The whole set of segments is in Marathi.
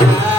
Yeah.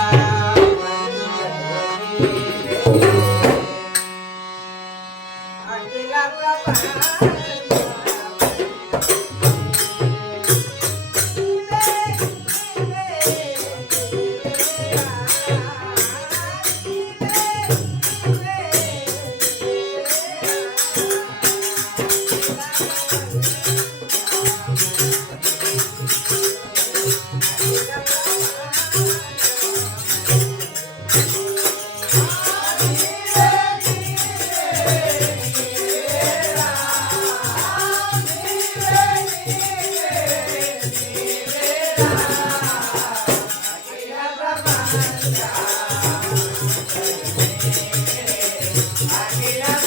I